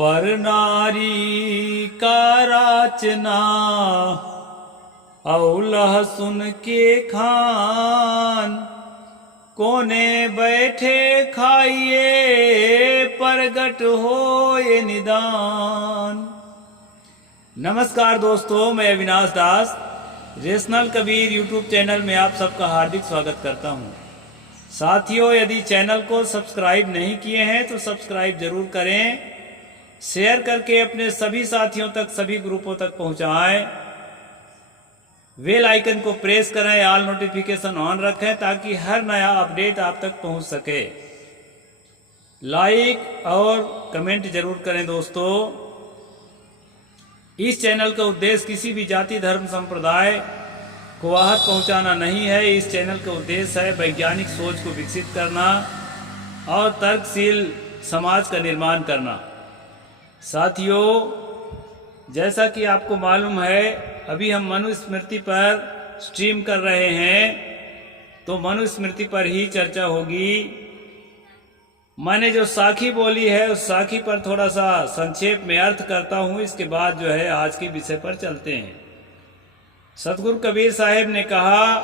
पर नारी का राचना औ लहसुन के खान, कोने बैठे खाइए प्रगट होए निदान। नमस्कार दोस्तों, मैं अविनाश दास रेशनल कबीर यूट्यूब चैनल में आप सबका हार्दिक स्वागत करता हूं। साथियों, यदि चैनल को सब्सक्राइब नहीं किए हैं तो सब्सक्राइब जरूर करें, शेयर करके अपने सभी साथियों तक, सभी ग्रुपों तक पहुंचाएं। बेल आइकन को प्रेस करें, ऑल नोटिफिकेशन ऑन रखें ताकि हर नया अपडेट आप तक पहुंच सके। लाइक और कमेंट जरूर करें दोस्तों। इस चैनल का उद्देश्य किसी भी जाति, धर्म, संप्रदाय को आहत पहुंचाना नहीं है। इस चैनल का उद्देश्य है वैज्ञानिक सोच को विकसित करना और तर्कशील समाज का निर्माण करना। साथियों, जैसा कि आपको मालूम है, अभी हम मनुस्मृति पर स्ट्रीम कर रहे हैं, तो मनुस्मृति पर ही चर्चा होगी। मैंने जो साखी बोली है उस साखी पर थोड़ा सा संक्षेप में अर्थ करता हूँ, इसके बाद जो है आज के विषय पर चलते हैं। सतगुरु कबीर साहब ने कहा,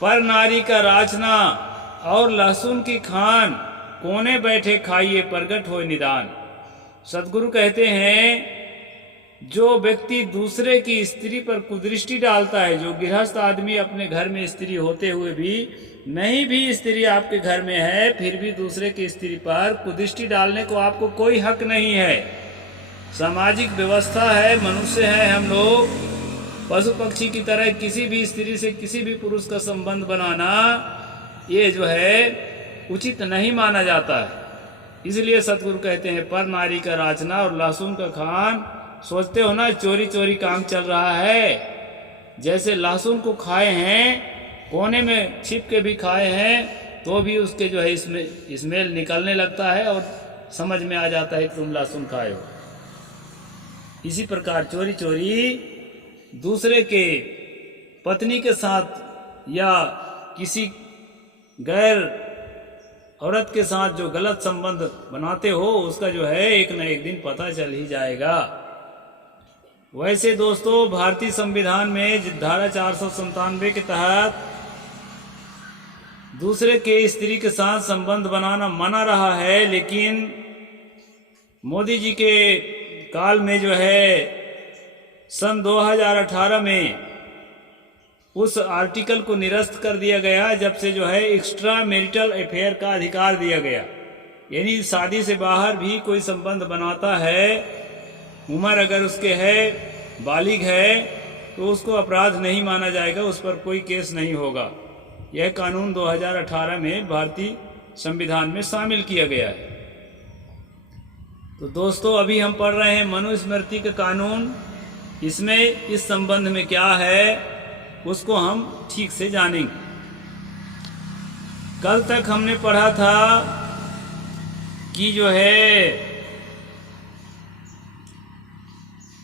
पर नारी का राचना और लहसुन की खान, कोने बैठे खाइए प्रगट होए निदान। सतगुरु कहते हैं, जो व्यक्ति दूसरे की स्त्री पर कुदृष्टि डालता है, जो गृहस्थ आदमी अपने घर में स्त्री होते हुए भी नहीं भी स्त्री आपके घर में है, फिर भी दूसरे की स्त्री पर कुदृष्टि डालने को आपको कोई हक नहीं है। सामाजिक व्यवस्था है, मनुष्य है हम लोग, पशु पक्षी की तरह किसी भी स्त्री से किसी भी पुरुष का संबंध बनाना ये जो है उचित नहीं माना जाता है। इसलिए सतगुरु कहते हैं, पर नारी का राचना और लहसुन का खान। सोचते हो ना, चोरी चोरी काम चल रहा है। जैसे लहसुन को खाए हैं, कोने में छिप के भी खाए हैं, तो भी उसके जो है इसमें स्मेल निकलने लगता है और समझ में आ जाता है कि तुम लहसुन खाए हो। इसी प्रकार चोरी चोरी दूसरे के पत्नी के साथ या किसी गैर औरत के साथ जो गलत संबंध बनाते हो, उसका जो है एक न एक दिन पता चल ही जाएगा। वैसे दोस्तों, भारतीय संविधान में धारा 497 के तहत दूसरे के स्त्री के साथ संबंध बनाना मना रहा है, लेकिन मोदी जी के काल में जो है सन 2018 में उस आर्टिकल को निरस्त कर दिया गया, जब से जो है एक्स्ट्रा मैरिटल अफेयर का अधिकार दिया गया। यानी शादी से बाहर भी कोई संबंध बनाता है, उम्र अगर उसके है, बालिग है, तो उसको अपराध नहीं माना जाएगा, उस पर कोई केस नहीं होगा। यह कानून 2018 में भारतीय संविधान में शामिल किया गया है। तो दोस्तों, अभी हम पढ़ रहे हैं मनुस्मृति का कानून। इसमें इस संबंध में क्या है उसको हम ठीक से जानेंगे। कल तक हमने पढ़ा था कि जो है,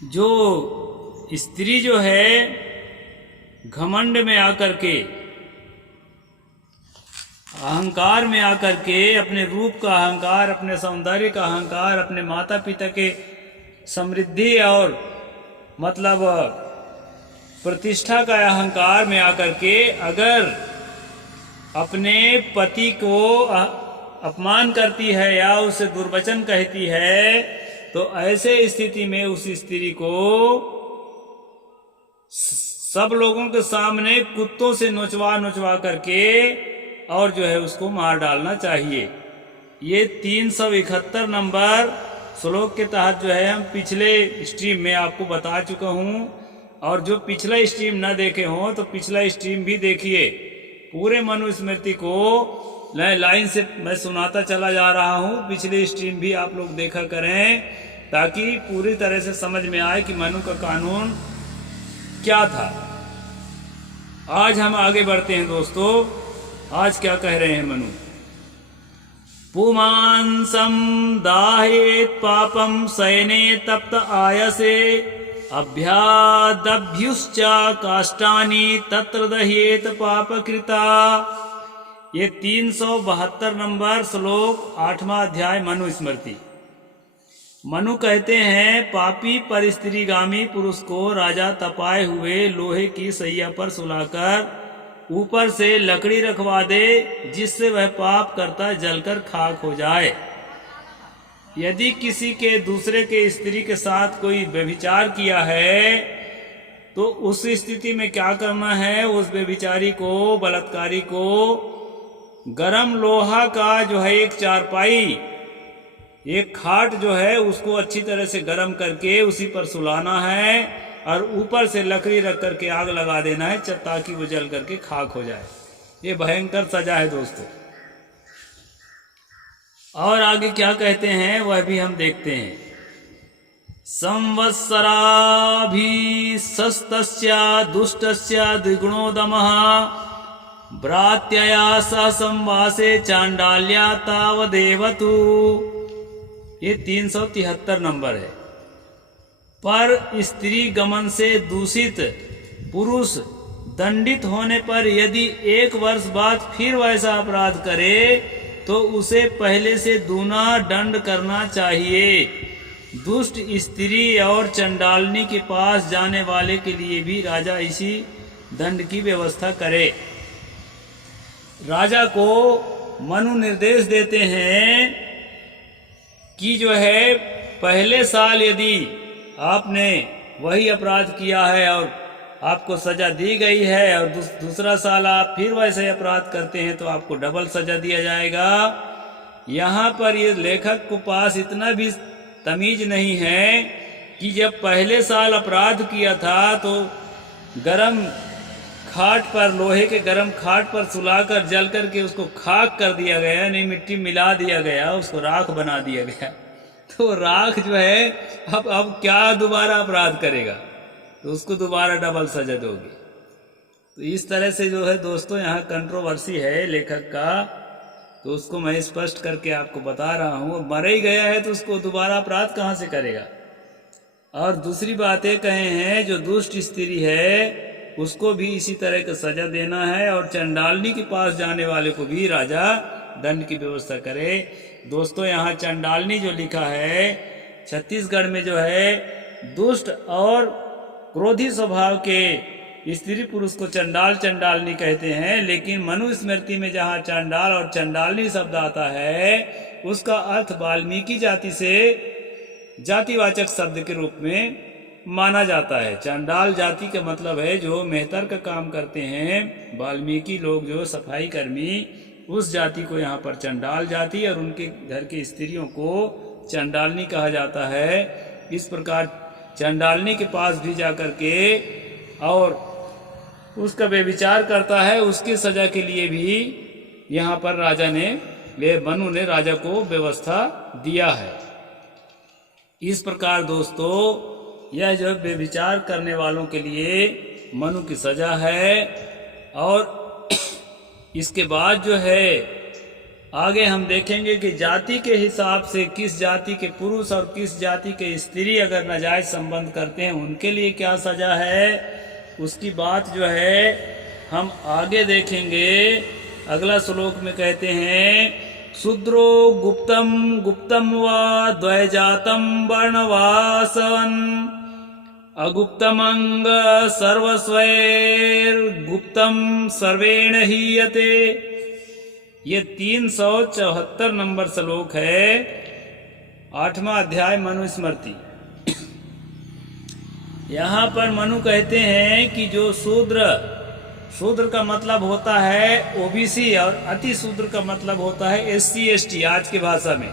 जो स्त्री जो है घमंड में आकर के, अहंकार में आकर के, अपने रूप का अहंकार, अपने सौंदर्य का अहंकार, अपने माता पिता के समृद्धि और मतलब प्रतिष्ठा का अहंकार में आकर के अगर अपने पति को अपमान करती है या उसे दुर्वचन कहती है, तो ऐसे स्थिति में उस स्त्री को सब लोगों के सामने कुत्तों से नोचवा नोचवा करके और जो है उसको मार डालना चाहिए। ये 371 नंबर श्लोक के तहत जो है हम पिछले स्ट्रीम में आपको बता चुका हूँ, और जो पिछला स्ट्रीम ना देखे हो तो पिछला स्ट्रीम भी देखिए। पूरे मनुस्मृति को लाइन से मैं सुनाता चला जा रहा हूँ, पिछले स्ट्रीम भी आप लोग देखा करें ताकि पूरी तरह से समझ में आए कि मनु का कानून क्या था। आज हम आगे बढ़ते हैं दोस्तों। आज क्या कह रहे हैं मनु? पुमांसम दाहेत पापम सैने तप्त आयसे अभ्यादभ्युश्च काष्ठानि तत्र दह्येत पापकृता। ये 372 नंबर श्लोक 8वां अध्याय मनुस्मृति। मनु कहते हैं, पापी पर स्त्रीगामी पुरुष को राजा तपाए हुए लोहे की सैया पर सुलाकर ऊपर से लकड़ी रखवा दे, जिससे वह पाप करता जलकर खाक हो जाए। यदि किसी के दूसरे के स्त्री के साथ कोई व्यभिचार किया है तो उस स्थिति में क्या करना है, उस व्यभिचारी को, बलात्कारी को गरम लोहा का जो है एक चारपाई, एक खाट जो है उसको अच्छी तरह से गर्म करके उसी पर सुलाना है और ऊपर से लकड़ी रख करके आग लगा देना है, ताकि वो जल करके खाक हो जाए। ये भयंकर सजा है दोस्तों। और आगे क्या कहते हैं वह भी हम देखते हैं। संवत्सराभिसस्तस्य दुष्टस्य द्विगुणोदमः भ्रात्यया सह संवासे चांडाल्या तावदेवतु। ये 373 नंबर है। पर स्त्री गमन से दूषित पुरुष दंडित होने पर यदि 1 वर्ष बाद फिर वैसा अपराध करे तो उसे पहले से दूना दंड करना चाहिए। दुष्ट स्त्री और चंडालनी के पास जाने वाले के लिए भी राजा इसी दंड की व्यवस्था करे। राजा को मनु निर्देश देते हैं कि जो है पहले साल यदि आपने वही अपराध किया है और आपको सजा दी गई है और दूसरा साल आप फिर वैसे अपराध करते हैं तो आपको डबल सजा दिया जाएगा। यहाँ पर ये लेखक को पास इतना भी तमीज नहीं है कि जब पहले साल अपराध किया था तो गरम खाट पर, लोहे के गरम खाट पर सुलाकर जल करके उसको खाक कर दिया गया, नहीं मिट्टी मिला दिया गया, उसको राख बना दिया गया। तो राख जो है अब क्या दोबारा अपराध करेगा, तो उसको दोबारा डबल सजा दोगे। तो इस तरह से जो है दोस्तों यहाँ कंट्रोवर्सी है लेखक का, तो उसको मैं स्पष्ट करके आपको बता रहा हूँ। मर ही गया है तो उसको दोबारा अपराध कहाँ से करेगा। और दूसरी बात ये कहे हैं, जो दुष्ट स्त्री है उसको भी इसी तरह का सजा देना है और चंडालनी के पास जाने वाले को भी राजा दंड की व्यवस्था करे। दोस्तों यहाँ चंडालनी जो लिखा है, छत्तीसगढ़ में जो है दुष्ट और क्रोधी स्वभाव के स्त्री पुरुष को चंडाल चंडालनी कहते हैं, लेकिन मनुस्मृति में जहाँ चंडाल और चंडालनी शब्द आता है उसका अर्थ वाल्मीकि जाति से जातिवाचक शब्द के रूप में माना जाता है। चंडाल जाति का मतलब है जो मेहतर का काम करते हैं, वाल्मीकि लोग जो सफाई कर्मी, उस जाति को यहाँ पर चंडाल जाति और उनके घर की स्त्रियों को चंडालनी कहा जाता है। इस प्रकार चंडालनी के पास भी जाकर के और उसका व्यभिचार करता है, उसकी सजा के लिए भी यहाँ पर राजा ने, मनु ने राजा को व्यवस्था दिया है। इस प्रकार दोस्तों यह जो व्यभिचार करने वालों के लिए मनु की सजा है। और इसके बाद जो है आगे हम देखेंगे कि जाति के हिसाब से किस जाति के पुरुष और किस जाति के स्त्री अगर नाजायज संबंध करते हैं उनके लिए क्या सजा है, उसकी बात जो है हम आगे देखेंगे। अगला श्लोक में कहते हैं, शूद्रो गुप्तम गुप्तम वा द्वैजातम वर्णवासन अगुप्तमंग सर्वस्वैर गुप्तम सर्वेण हीयते। ये 374 नंबर श्लोक है, 8वां अध्याय मनुस्मृति। यहाँ पर मनु कहते हैं कि जो शूद्र का मतलब होता है ओबीसी और अति शूद्र का मतलब होता है एससी एसटी आज की भाषा में।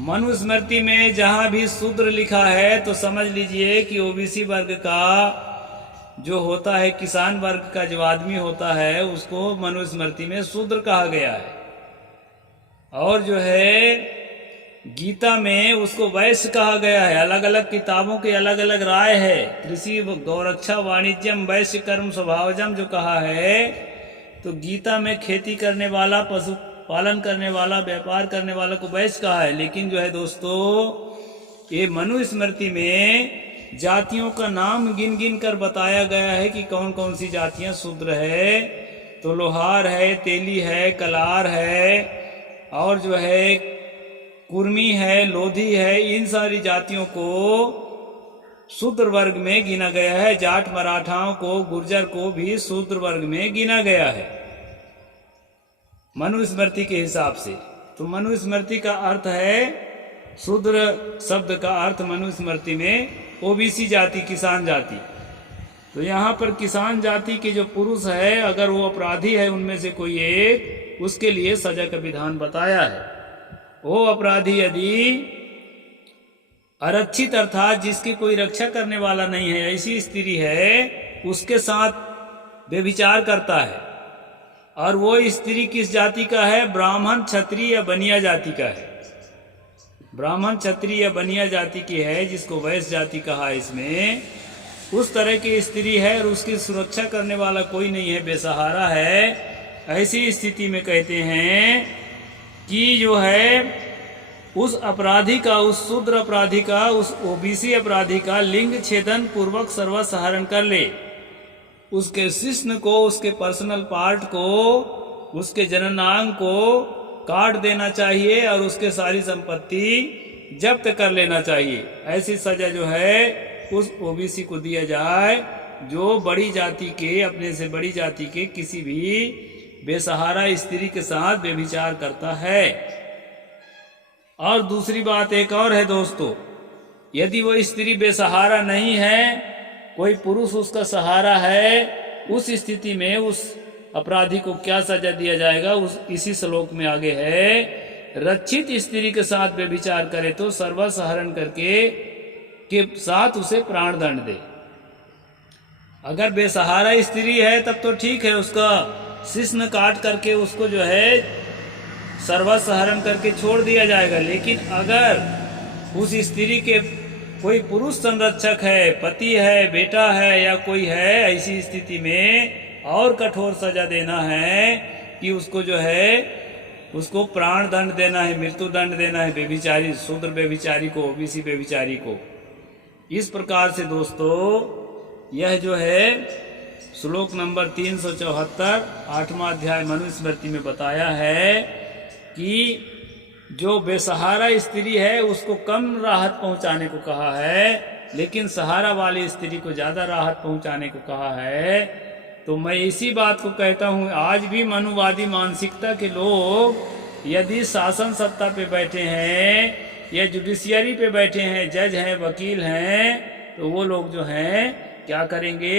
मनुस्मृति में जहाँ भी शूद्र लिखा है तो समझ लीजिए कि ओबीसी वर्ग का जो होता है, किसान वर्ग का जो आदमी होता है उसको मनुस्मृति में शूद्र कहा गया है। और जो है गीता में उसको वैश्य कहा गया है। अलग अलग किताबों की अलग अलग राय है। कृषि गौरक्षा वाणिज्यम वैश्य कर्म स्वभावजम जो कहा है, तो गीता में खेती करने वाला, पशु पालन करने वाला, व्यापार करने वाला को वैश्य कहा है। लेकिन जो है दोस्तों ये मनुस्मृति में जातियों का नाम गिन गिन कर बताया गया है कि कौन कौन सी जातियां शूद्र है। तो लोहार है, तेली है, कलार है और जो है कुर्मी है, लोधी है, इन सारी जातियों को शूद्र वर्ग में गिना गया है। जाट मराठाओं को, गुर्जर को भी शूद्र वर्ग में गिना गया है मनुस्मृति के हिसाब से। तो मनुस्मृति का अर्थ है, शूद्र शब्द का अर्थ मनुस्मृति में ओबीसी जाति, किसान जाति। तो यहाँ पर किसान जाति के जो पुरुष है, अगर वो अपराधी है उनमें से कोई एक, उसके लिए सजा का विधान बताया है। वो अपराधी यदि आरक्षित अर्थात जिसकी कोई रक्षा करने वाला नहीं है, ऐसी स्त्री है, उसके साथ व्यभिचार करता है, और वो स्त्री किस जाति का है? ब्राह्मण, क्षत्रिय या बनिया जाति का है। ब्राह्मण, क्षत्रिय या बनिया जाति की है, जिसको वैश्य जाति कहा है इसमें, उस तरह की स्त्री है और उसकी सुरक्षा करने वाला कोई नहीं है, बेसहारा है। ऐसी स्थिति में कहते हैं कि जो है उस अपराधी का, उस शूद्र अपराधी का, उस ओबीसी अपराधी का लिंग छेदन पूर्वक सर्वसहरण कर ले। उसके शिश्न को, उसके पर्सनल पार्ट को, उसके जननांग को काट देना चाहिए और उसके सारी संपत्ति जब्त कर लेना चाहिए। ऐसी सजा जो है उस ओबीसी को दिया जाए जो बड़ी जाति के, अपने से बड़ी जाति के किसी भी बेसहारा स्त्री के साथ व्यभिचार करता है। और दूसरी बात एक और है दोस्तों, यदि वो स्त्री बेसहारा नहीं है, कोई पुरुष उसका सहारा है, उस स्थिति में उस अपराधी को क्या सजा दिया जाएगा? उस इसी श्लोक में आगे है, रक्षित स्त्री के साथ व्यभिचार करे तो सर्वसहरण करके के साथ उसे प्राण दंड दे। अगर बेसहारा स्त्री है तब तो ठीक है, उसका शिश्न काट करके उसको जो है सर्वसहरण करके छोड़ दिया जाएगा। लेकिन अगर उस स्त्री के कोई पुरुष संरक्षक है, पति है, बेटा है या कोई है, ऐसी स्थिति में और कठोर सजा देना है कि उसको जो है उसको प्राण दंड देना है, मृत्यु दंड देना है, बेविचारी, शूद्र बेविचारी को, ओबीसी बेविचारी को। इस प्रकार से दोस्तों यह जो है श्लोक नंबर 374 8वां अध्याय मनुस्मृति में बताया है कि जो बेसहारा स्त्री है उसको कम राहत पहुंचाने को कहा है, लेकिन सहारा वाली स्त्री को ज्यादा राहत पहुंचाने को कहा है। तो मैं इसी बात को कहता हूं, आज भी मनुवादी मानसिकता के लोग यदि शासन सत्ता पे बैठे हैं या जुडिशियरी पे बैठे हैं, जज हैं, वकील हैं, तो वो लोग जो हैं क्या करेंगे?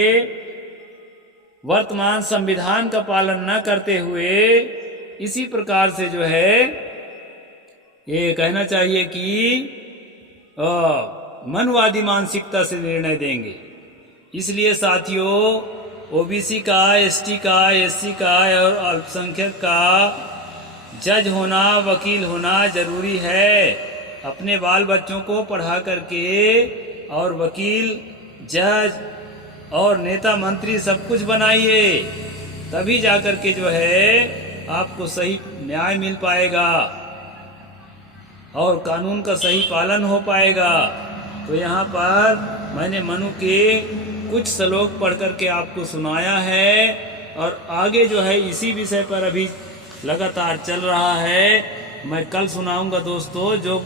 वर्तमान संविधान का पालन न करते हुए इसी प्रकार से जो है ये कहना चाहिए कि मनवादी मानसिकता से निर्णय देंगे। इसलिए साथियों, ओबीसी का, एसटी का, एससी का और अल्पसंख्यक का जज होना, वकील होना जरूरी है। अपने बाल बच्चों को पढ़ा करके और वकील, जज और नेता मंत्री सब कुछ बनाइए, तभी जाकर के जो है आपको सही न्याय मिल पाएगा और कानून का सही पालन हो पाएगा। तो यहाँ पर मैंने मनु के कुछ श्लोक पढ़ करके आपको सुनाया है और आगे जो है इसी विषय पर अभी लगातार चल रहा है। मैं कल सुनाऊंगा दोस्तों। जो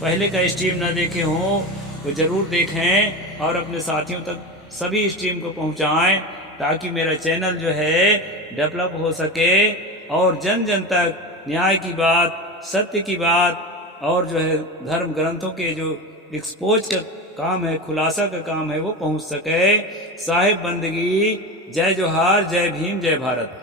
पहले का स्ट्रीम न देखे हों वो ज़रूर देखें और अपने साथियों तक सभी स्ट्रीम को पहुंचाएं, ताकि मेरा चैनल जो है डेवलप हो सके और जन जन तक न्याय की बात, सत्य की बात और जो है धर्म ग्रंथों के जो एक्सपोज का काम है, खुलासा का काम है, वो पहुंच सके। साहिब बंदगी। जय जोहार, जय भीम, जय भारत।